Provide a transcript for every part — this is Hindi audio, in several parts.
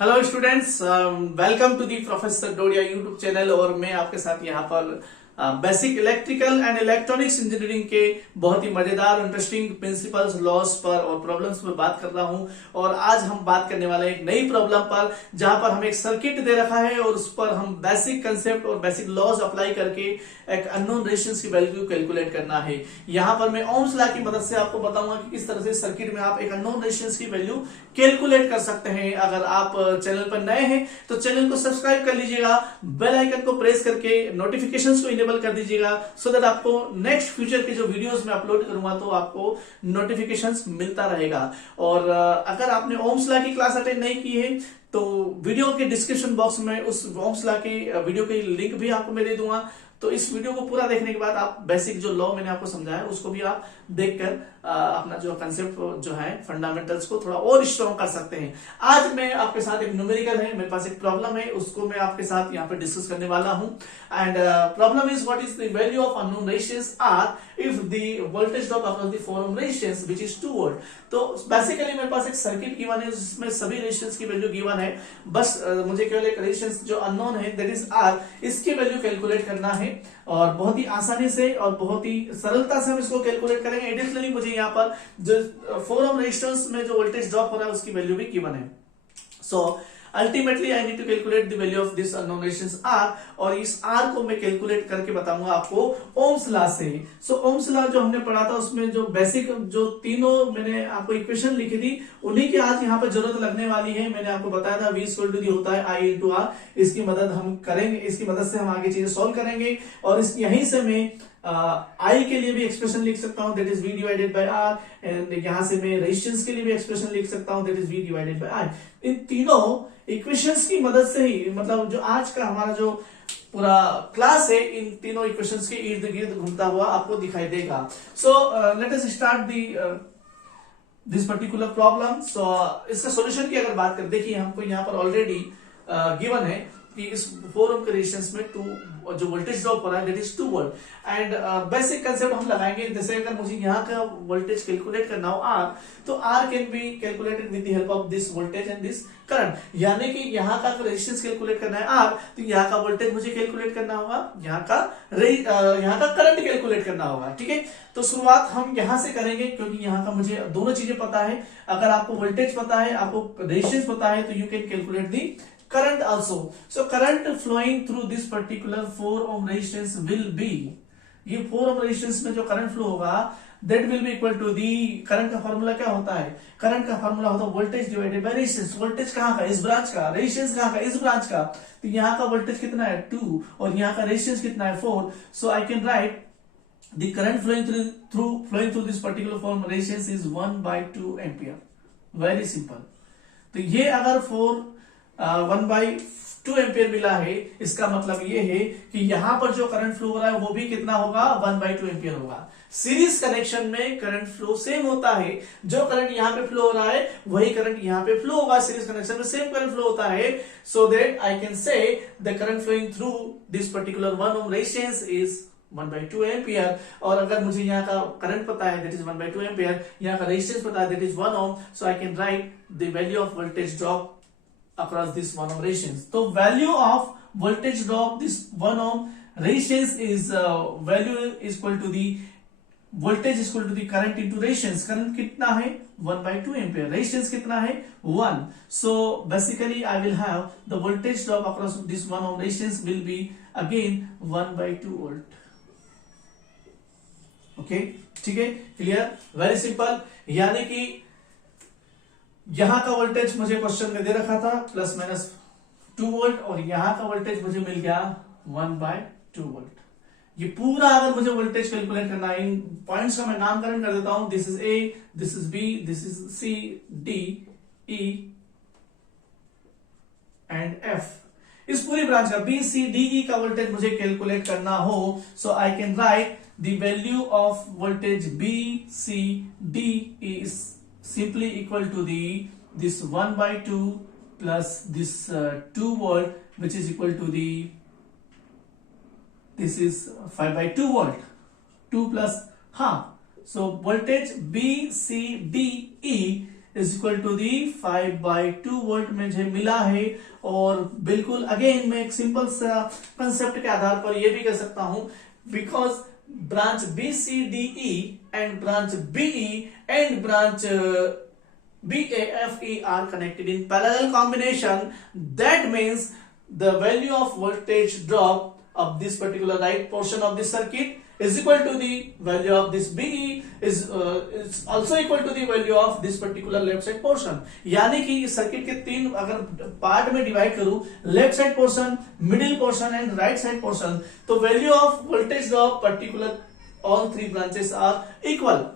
Hello students, welcome to the professor Dodiya YouTube channel. और मैं आपके साथ यहाँ पर basic electrical and electronics engineering के बहुत ही मजेदार इंटरेस्टिंग प्रिंसिपल्स, लॉस पर और प्रॉब्लम्स पर बात कर रहा हूँ। और आज हम बात करने वाले हैं एक नई प्रॉब्लम पर, जहां पर हमें एक सर्किट दे रखा है और उस पर हम बेसिक कंसेप्ट और बेसिक लॉज अप्लाई करके एक अननोन रेजिस्टेंस की वैल्यू कैलकुलेट करना है। यहाँ पर मैं ओम्स लॉ की मदद से आपको बताऊंगा कि किस तरह से सर्किट में आप एक अननोन रेजिस्टेंस की वैल्यू कैलकुलेट कर सकते हैं। अगर आप चैनल पर नए हैं तो चैनल को सब्सक्राइब कर लीजिएगा, बेल आइकन को प्रेस करके नोटिफिकेशंस को इनेबल कर दीजिएगा, सो दैट आपको नेक्स्ट फ्यूचर के जो वीडियोस मैं अपलोड करूंगा तो आपको नोटिफिकेशंस मिलता रहेगा। और अगर आपने ओम्स लॉ की क्लास अटेंड नहीं की है तो वीडियो के डिस्क्रिप्शन बॉक्स में उस ओम्स लॉ के वीडियो की लिंक भी आपको मैं दे दूंगा। तो इस वीडियो को पूरा देखने के बाद आप बेसिक जो लॉ मैंने आपको समझाया उसको भी आप देखकर अपना जो कंसेप्ट जो है फंडामेंटल्स को थोड़ा और स्ट्रॉन्ग कर सकते हैं। आज मैं आपके साथ एक न्यूमेरिकल है, मेरे पास एक प्रॉब्लम है, उसको मैं आपके साथ यहाँ पे डिस्कस करने वाला हूं। And problem is what is the value of unknown resistance are if the voltage drop across the 4 ohm resistance which is 2 volt. तो बेसिकली मेरे पास एक सर्किट गिवन है जिसमें सभी रेजिस्टेंस की वैल्यू गिवन है, बस मुझे केवल एक रेजिस्टेंस जो अननोन है दैट इज आर, इसकी वैल्यू कैलकुलेट करना है। और बहुत ही आसानी से और बहुत ही सरलता से हम इसको कैलकुलेट करेंगे। एडिशनली मुझे यहाँ पर जो 4 ओम रेजिस्टेंस में जो वोल्टेज ड्रॉप हो रहा है उसकी वैल्यू भी गिवन है। So ultimately I need to calculate the value of this unknown resistance R, और इस आर को मैं कैलकुलेट करके बताऊंगा आपको ओम्स लॉ से। सो ओम्स लॉ जो हमने पढ़ा था उसमें जो बेसिक जो तीनों मैंने आपको इक्वेशन लिखी थी उन्हीं की आज यहाँ पर जरूरत लगने वाली है। मैंने आपको बताया था V इक्वल टू डी होता है I इंटू आर, इसकी मदद हम करेंगे, इसकी मदद से हम आगे चीजें सॉल्व करेंगे। और इस यहीं से मैं आई के लिए भी एक्सप्रेशन लिख सकता हूं that is V divided by R, and यहां से मैं रेजिस्टेंस के लिए भी एक्सप्रेशन लिख सकता हूं that is V divided by I. इन तीनों इक्वेशंस की मदद से ही, मतलब जो आज का हमारा जो पूरा क्लास है इन तीनों इक्वेशंस के इर्द गिर्द घूमता हुआ आपको दिखाई देगा। So let us start the this particular problem. So इसका सॉल्यूशन की अगर बात करें, देखिए हमको यहाँ पर ऑलरेडी गिवन है कि इस 4 ओम के रेजिस्टेंस में 2 जो वोल्टेज ड्रॉप हो रहा है that is 2 volt. And basic concept हम लगाएंगे, जैसे अगर मुझे यहाँ का वोल्टेज कैलकुलेट करना हो R, तो R can be calculated with the help of this voltage and this current. यानी कि यहाँ का रेजिस्टेंस कैलकुलेट करना है R, तो यहाँ का वोल्टेज मुझे कैलकुलेट करना होगा, यहाँ का करंट कैलकुलेट करना होगा। ठीक है, तो शुरुआत हम यहाँ से करेंगे क्योंकि यहाँ का मुझे दोनों चीजें पता है। अगर आपको वोल्टेज पता है, आपको रेजिस्टेंस पता है, तो you can calculate the current also. So current flowing through this particular 4 ohm resistance will be, ये 4 ohm resistance में जो करंट फ्लो होगा that will be equal to the, current का फॉर्मूला क्या होता है? करंट का फॉर्मूला होता है voltage divided by resistance. Voltage कहाँ का? इस ब्रांच का। रेजिस्टेंस कहाँ का? इस ब्रांच का। तो यहाँ का वोल्टेज कितना है? 2, और यहाँ का रेजिस्टेंस कितना है? 4। So I can write the current flowing through this particular form resistance is 1/2 ampere. Very simple. तो ये अगर 1/2 एम्पियर मिला है, इसका मतलब ये है कि यहां पर जो करंट फ्लो हो रहा है वो भी कितना होगा? 1/2 एम्पियर होगा। सीरीज कनेक्शन में करंट फ्लो सेम होता है, जो करंट यहां पे फ्लो हो रहा है वही करंट यहां पे फ्लो होगा। सीरीज कनेक्शन में सेम करंट फ्लो होता है। So that I can say the current flowing through this particular 1 ohm resistance is 1/2 ampere. और अगर मुझे यहाँ का करंट पता है दैट इज 1/2 एम्पियर, यहाँ का रेजिस्टेंस पता है that is 1 ohm, so I can write the value of voltage drop across this 1 ohm resistance. So value of voltage drop this 1 ohm resistance is value is equal to the voltage is equal to the current into resistance. current कितना है? 1/2 ampere. resistance कितना है? 1. So basically I will have the voltage drop across this 1 ohm resistance will be again 1/2 volt. Okay, ठीक है, क्लियर, वेरी सिंपल। यानी कि यहां का वोल्टेज मुझे क्वेश्चन में दे रखा था ±2 वोल्ट, और यहां का वोल्टेज मुझे मिल गया 1/2 वोल्ट। ये पूरा अगर मुझे वोल्टेज कैलकुलेट करना है, इन पॉइंट्स का मैं नामकरण कर देता हूं। This is A, this is B, this is C, D, E and F. इस पूरी ब्रांच का बी, सी, डी, ई का वोल्टेज मुझे कैलकुलेट करना हो, so I can write the value of voltage B, C, D is simply equal to this 1/2 plus this 2 volt, which is equal to this is 5/2 volt, 2 plus half. So voltage B, C, D, E is equal to the 5/2 volt मुझे मिला है। और बिल्कुल अगेन मैं एक सिंपल सा कंसेप्ट के आधार पर यह भी कह सकता हूं, because branch BCDE and branch BE and branch BAFE are connected in parallel combination. That means the value of voltage drop of this particular right portion of this circuit is equal to the value of this BE is also equal to the value of this particular left side portion. यानी कि इस सर्किट के तीन अगर पार्ट में डिवाइड करूं, left side portion, middle portion and right side portion, तो value of voltage drop particular all three branches are equal.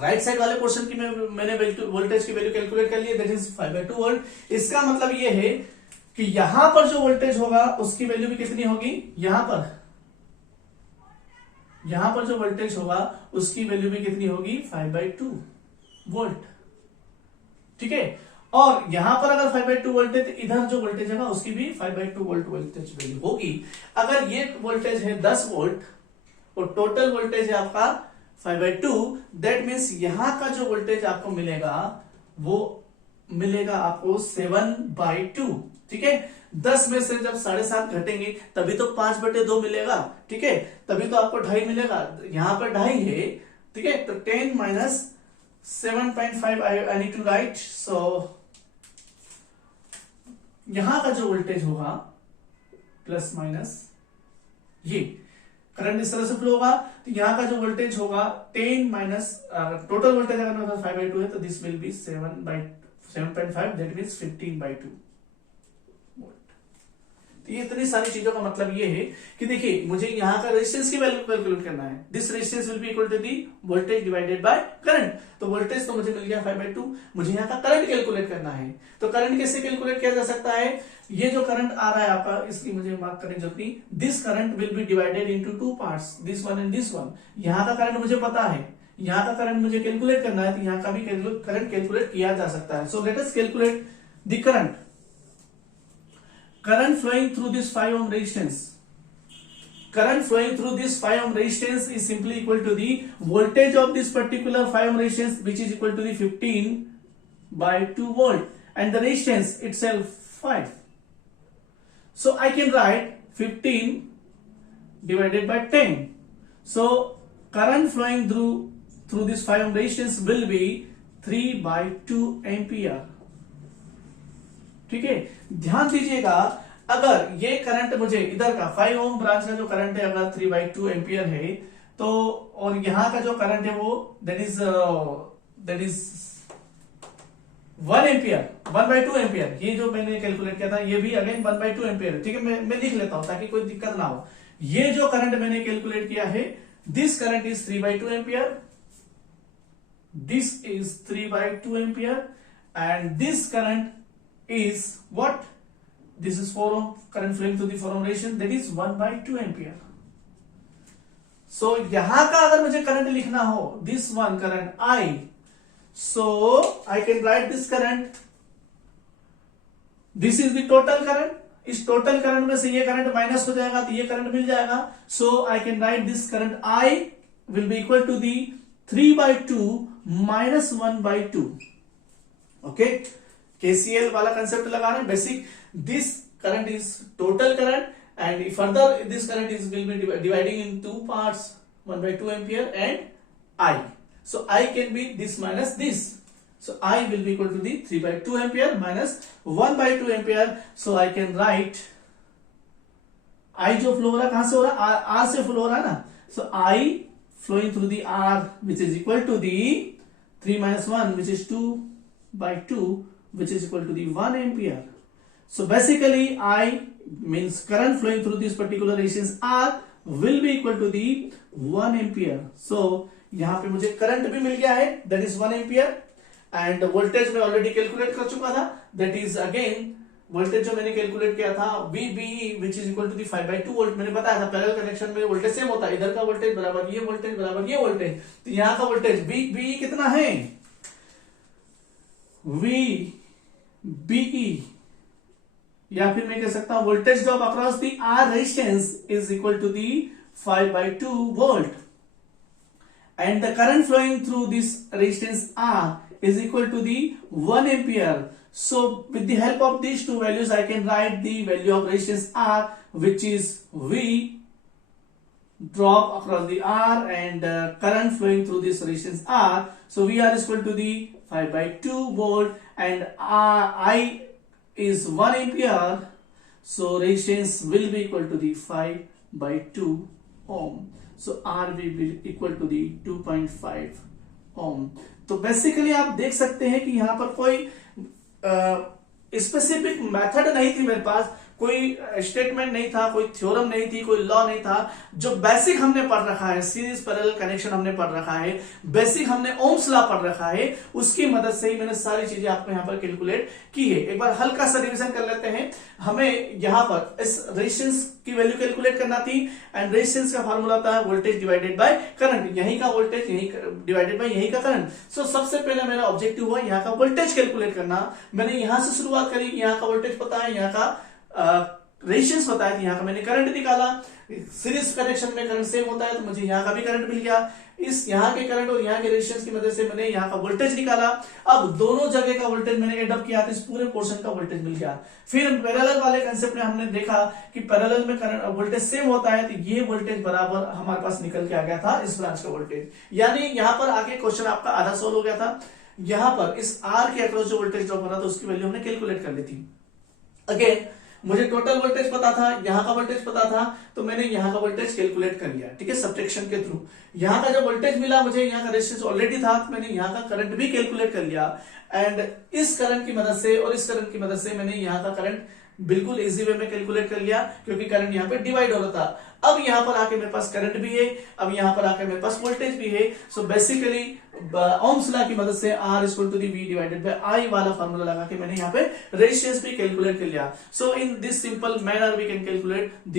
Right side वाले पोर्शन की मैंने वोल्टेज की वैल्यू कैलकुलेट कर ली, दैट इज 5/2 वोल्ट। इसका मतलब ये है कि यहां पर जो वोल्टेज होगा उसकी वैल्यू भी कितनी होगी, यहां पर जो वोल्टेज होगा उसकी वैल्यू भी कितनी होगी, 5/2 वोल्ट। ठीक है, और यहां पर अगर 5/2 वोल्ट है तो इधर जो वोल्टेज है उसकी भी 5/2 वोल्ट वोल्टेज वैल्यू होगी। अगर ये वोल्टेज है 10 वोल्ट और टोटल वोल्टेज है आपका 5/2, दैट मीन्स यहां का जो वोल्टेज आपको मिलेगा वो मिलेगा आपको 7/2। ठीक है, 10 में से जब 7.5 घटेंगे तभी तो 5/2 मिलेगा। ठीक है, तभी तो आपको 2.5 मिलेगा, यहां पर 2.5 है। ठीक है, तो 10 minus 7.5 I need to write. So यहां का जो वोल्टेज होगा प्लस माइनस ये करंट इस तरह से फ्लो होगा, तो यहां का जो वोल्टेज होगा 10 माइनस टोटल वोल्टेज अगर 5/2 है तो this will be 7.5, that means 15/2 volt. तो ये इतनी सारी चीजों का मतलब ये है कि देखिए मुझे यहां का रेजिस्टेंस की वैल्यू कैलकुलेट करना है। This resistance will be equal to the voltage divided by current. तो वोल्टेज तो मुझे मिल गया 5/2, मुझे यहाँ का करंट कैलकुलेट करना है। तो करंट कैसे कैलकुलेट किया जा सकता है, ये जो करंट आ रहा है आपका, इसकी मुझे मार्क करने की जरूरत नहीं। This current will be divided into 2 parts, this one and this one. यहाँ का करंट मुझे पता है, यहाँ का करंट मुझे कैलकुलेट करना है, तो यहाँ का भी करंट कैलकुलेट किया जा सकता है। सो let us calculate the current. Current flowing through this 5 ohm resistance. Current flowing through this 5 ohm resistance is simply equal to the voltage of this particular 5 ohm resistance, which is equal to the 15/2 volt, and the resistance itself 5. So I can write 15 divided by 10. So current flowing through this 5 ohm resistance will be 3/2 ampere. ठीक है, ध्यान दीजिएगा, अगर ये करंट मुझे इधर का 5 ओम ब्रांच का जो करंट है अगर 3/2 एम्पियर है, तो और यहां का जो करंट है वो दैट इज 1 एम्पियर, 1/2 एम्पियर। ये जो मैंने कैलकुलेट किया था ये भी अगेन 1/2 एम्पियर है। ठीक है, मैं लिख लेता हूं ताकि कोई दिक्कत ना हो। ये जो करंट मैंने कैलकुलेट किया है, this current is 3/2 ampere, this is 3/2 ampere, and this current is what? This is 4 ohm current flowing through the 4 ohm resistance, that is 1/2 ampere. So यहां का अगर मुझे करंट लिखना हो, this one current I, so I can write this current, this is the total current. इस टोटल करंट में से ये करंट माइनस हो जाएगा तो ये करंट मिल जाएगा। So I can write this current I will be equal to the 3/2 minus 1/2. Okay, KCL वाला कंसेप्ट लगा रहे हैं basic. This current is total current and further this current is will be dividing in 2 parts, 1/2 ampere and I. So I can be this minus this. So I will be equal to the 3/2 ampere minus 1/2 ampere. So I can write I जो फ्लो हो रहा है कहां से हो रहा है, R से फ्लो हो रहा है ना। So I flowing through the R which is equal to the 3 minus 1 which is 2/2 which is equal to the 1 ampere. So basically I means current flowing through this particular resistance R will be equal to the 1 ampere. So यहां पे मुझे करंट भी मिल गया है, that is 1 ampere, and voltage में ऑलरेडी कैलकुलेट कर चुका था, that is again वोल्टेज जो मैंने कैलकुलेट किया था VBE which is equal to the 5/2 volt. मैंने बताया था पैरेलल कनेक्शन में वोल्टेज सेम होता है, इधर का वोल्टेज बराबर ये वोल्टेज बराबर ये वोल्टेज, तो यहां का वोल्टेज VBE कितना है, VBE, या फिर मैं कह सकता हूं voltage drop across the R resistance is equal to the 5/2 volt, and the current flowing through this resistance R is equal to the 1 ampere. So with the help of these two values I can write the value of resistance R, which is V drop across the R, and current flowing through this resistance R. So VR is equal to the 5/2 volt, and I is 1 ampere. So resistance will be equal to the 5/2 ohm. So R will be equal to the 2.5 ohm. तो बेसिकली आप देख सकते हैं कि यहाँ पर कोई स्पेसिफिक मेथड नहीं थी मेरे पास, कोई स्टेटमेंट नहीं था, कोई थ्योरम नहीं थी, कोई लॉ नहीं था। जो बेसिक हमने पढ़ रखा है, सीरीज पैरेलल कनेक्शन हमने पढ़ रखा है, बेसिक हमने ओम्स लॉ पढ़ रखा है, उसकी मदद से ही मैंने सारी चीजें आपको यहाँ पर कैलकुलेट की है। एक बार हल्का सा रिवीजन कर लेते हैं। हमें यहाँ पर इस रेजिस्टेंस की वैल्यू कैलकुलेट करना थी, एंड रेजिस्टेंस का फार्मूला होता है वोल्टेज डिवाइडेड बाय करंट। यही का वोल्टेज यही डिवाइडेड बाय यही का करंट। सो सबसे पहले मेरा ऑब्जेक्टिव हुआ यहाँ का वोल्टेज कैलकुलेट करना। मैंने यहां से शुरुआत करी, यहाँ का वोल्टेज पता है, यहाँ का रेजिस्टेंस पता है, यहाँ का मैंने करंट निकाला। सीरीज कनेक्शन में करंट सेम होता है, तो मुझे यहाँ का भी करंट मिल गया। इस यहाँ के करंट और यहाँ के रेजिस्टेंस की मदद से मैंने यहाँ का वोल्टेज निकाला। अब दोनों जगह का वोल्टेज मैंने एड अप किया, तो इस पूरे पोर्शन का वोल्टेज मिल गया। फिर पैरेलल वाले कंसेप्ट में हमने देखा कि पैरेलल में करंट वोल्टेज सेम होता है, तो ये वोल्टेज बराबर हमारे पास निकल के आ गया था इस ब्रांच का वोल्टेज। यानी यहाँ पर आगे क्वेश्चन आपका आधा सोल्व हो गया था। यहाँ पर इस आर के अक्रॉस जो वोल्टेज ड्रॉप हो रहा था उसकी वैल्यू हमने कैलकुलेट कर ली थी। अगेन मुझे टोटल वोल्टेज पता था, यहाँ का वोल्टेज पता था, तो मैंने यहाँ का वोल्टेज कैलकुलेट कर लिया, ठीक है, सब्ट्रैक्शन के थ्रू। यहाँ का जो वोल्टेज मिला मुझे, यहाँ का रेजिस्टेंस ऑलरेडी था, तो मैंने यहाँ का करंट भी कैलकुलेट कर लिया। एंड इस करंट की मदद से और इस करंट की मदद से मैंने यहाँ का करंट बिल्कुल इजी वे में कैलकुलेट कर लिया, क्योंकि करंट यहाँ पे डिवाइड हो रहा था। अब यहाँ पर आके मेरे पास करंट भी है, अब यहाँ पर आके मेरे पास वोल्टेज भी है। सो बेसिकली ओम्स लॉ की मदद से R equal to the V divided by I वाला फार्मूला लगा के मैंने यहाँ पे रेजिस्टेंस भी कैलकुलेट कर लिया। So in this simple manner we can calculate the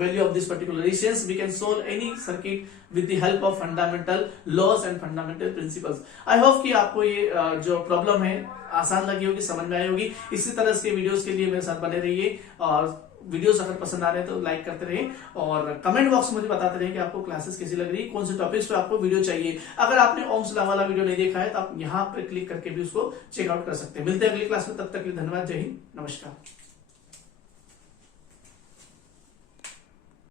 value of this particular resistance. We can solve any circuit with the help of fundamental laws and fundamental principles. I hope कि आपको ये जो प्रॉब्लम है आसान लगी होगी, समझ में आई होगी। इसी तरह के वीडियोस के लिए मेरे साथ बने रहिए, और वीडियोस अगर पसंद आ रहे हैं तो लाइक करते रहिए, और कमेंट बॉक्स में मुझे बताते रहिए कि आपको क्लासेस कैसी लग रही है, कौन से टॉपिक्स पे आपको वीडियो चाहिए। अगर आपने ओम्स लॉ वाला वीडियो नहीं देखा है तो आप यहाँ पे क्लिक करके भी उसको चेकआउट कर सकते हैं। मिलते हैं अगली क्लास में, तब तक के लिए धन्यवाद। जय हिंद, नमस्कार।